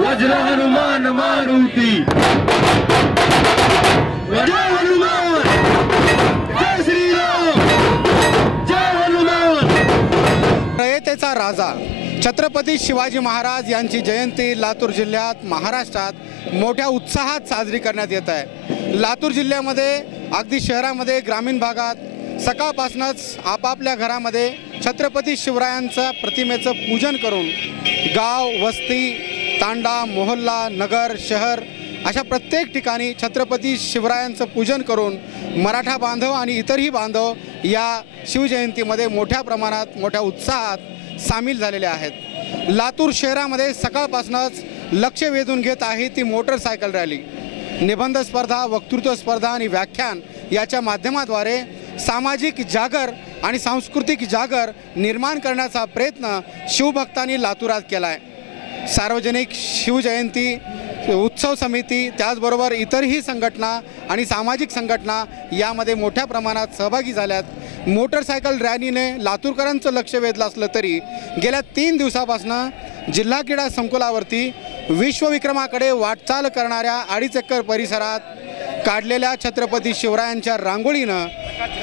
वज्र हनुमान मारुती। जय हनुमान रयतेचा राजा. छत्रपती शिवाजी महाराज यांची जयंती लातूर जिल्ह्यात महाराष्ट्रात मोठ्या उत्साहात साजरी करण्यात येत आहे. लातूर जिल्ह्यामध्ये अगदी शहरामध्ये ग्रामीण भागात सकाळपासूनच आपापल्या घरामध्ये छत्रपती शिवरायांच्या प्रतिमेचं पूजन करून गाव वस्ती तांडा मोहल्ला नगर शहर अशा प्रत्येक ठिकाणी छत्रपती शिवरायांचं पूजन करून मराठा बांधव आणि इतरही बांधव या शिवजयंतीमध्ये मोठ्या प्रमाणात मोठ्या उत्साहात सामील झालेले आहेत. लातूर शहरामध्ये सकाळपासूनच लक्ष वेधून घेत आहे ती मोटरसायकल रॅली. निबंध स्पर्धा वक्तृत्व स्पर्धा आणि व्याख्यान याच्या माध्यमाद्वारे सामाजिक जागर आणि सांस्कृतिक जागर निर्माण करण्याचा प्रयत्न शिवभक्तांनी लातूरात केला आहे सार्वजनिक शिवजयंती उत्सव समिती त्याचबरोबर इतरही संघटना आणि सामाजिक संघटना यामध्ये मोठ्या प्रमाणात सहभागी झाल्यात. मोटरसायकल रॅलीने लातूरकरांचं लक्ष वेधलं असलं तरी गेल्या तीन दिवसापासून जिल्हा क्रीडा संकुलावरती विश्वविक्रमाकडे वाटचाल करणाऱ्या अडीच परिसरात काढलेल्या छत्रपती शिवरायांच्या रांगोळीनं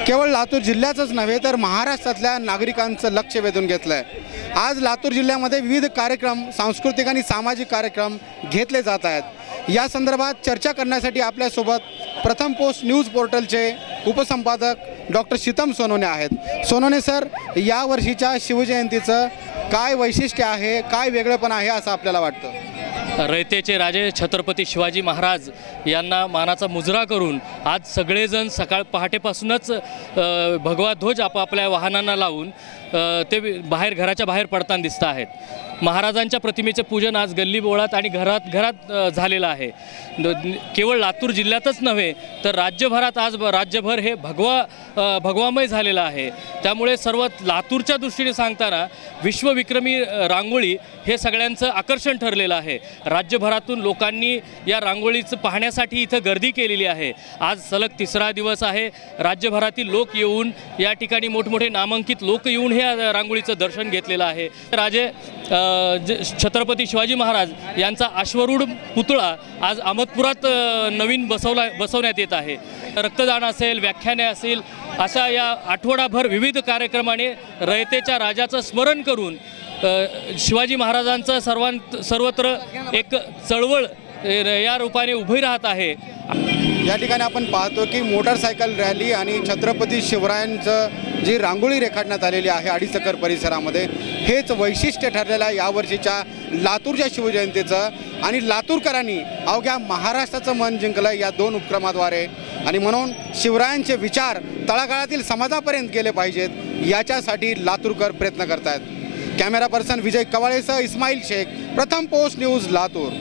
केवळ लातूर जिल्ह्याचंच नव्हे तर महाराष्ट्रातल्या नागरिकांचं लक्ष वेधून घेतलं आहे आज लातूर जिल्ह्यामध्ये विविध कार्यक्रम सांस्कृतिक आणि सामाजिक कार्यक्रम घेतले जात आहेत. या संदर्भात चर्चा करण्यासाठी आपल्यासोबत प्रथम पोस्ट न्यूज पोर्टलचे उपसंपादक डॉक्टर शीतम सोनोने आहेत. सोनोने सर यावर्षीच्या शिवजयंतीचं काय वैशिष्ट्य आहे काय वेगळेपण आहे असं आपल्याला वाटतं? रयतेचे राजे छत्रपती शिवाजी महाराज यांना मानाचा मुजरा करून आज सगळेजण सकाळ पहाटेपासूनच भगवा ध्वज आपापल्या वाहनांना लावून ते बाहेर घराच्या बाहेर पडताना दिसत आहेत. महाराजांच्या प्रतिमेचे पूजन आज गल्ली बोळात आणि घरात घरात झालेलं आहे. केवळ लातूर जिल्ह्यातच नव्हे तर राज्यभरात आज राज्यभर हे भगवा भगवामय झालेलं आहे. त्यामुळे सर्व लातूरच्या दृष्टीने सांगताना विश्वविक्रमी रांगोळी हे सगळ्यांचं आकर्षण ठरलेलं आहे. राज्यभरातून लोकांनी या रांगोळीचं पाहण्यासाठी इथं गर्दी केलेली आहे. आज सलग तिसरा दिवस आहे. राज्यभरातील लोक येऊन या ठिकाणी मोठमोठे नामांकित लोक येऊन हे रांगोळीचं दर्शन घेतलेलं आहे. राजे छत्रपती शिवाजी महाराज यांचा अश्वरूढ पुतळा आज अहमदपुरात नवीन बसवला बसवण्यात येत आहे. रक्तदान असेल व्याख्याने असेल अशा या आठवडाभर विविध कार्यक्रमाने रयतेच्या राजाचं स्मरण करून शिवाजी महाराजांचं सर्वांत सर्वत्र एक चळवळ या रूपाने उभी राहत आहे. या ठिकाणी आपण पाहतो की मोटरसायकल रॅली आणि छत्रपती शिवरायांचं जी रांगोळी रेखाटण्यात आलेली आहे अडीचकर परिसरामध्ये हेच वैशिष्ट्य ठरलेलं आहे यावर्षीच्या लातूरच्या शिवजयंतीचं. आणि लातूरकरांनी अवघ्या महाराष्ट्राचं मन जिंकलं या दोन उपक्रमाद्वारे. आणि म्हणून शिवरायांचे विचार तळागाळातील समाजापर्यंत गेले पाहिजेत याच्यासाठी लातूरकर प्रयत्न करत आहेत कॅमेरा पर्सन विजय कवाळेसह इस्माईल शेख प्रथम पोस्ट न्यूज लातूर.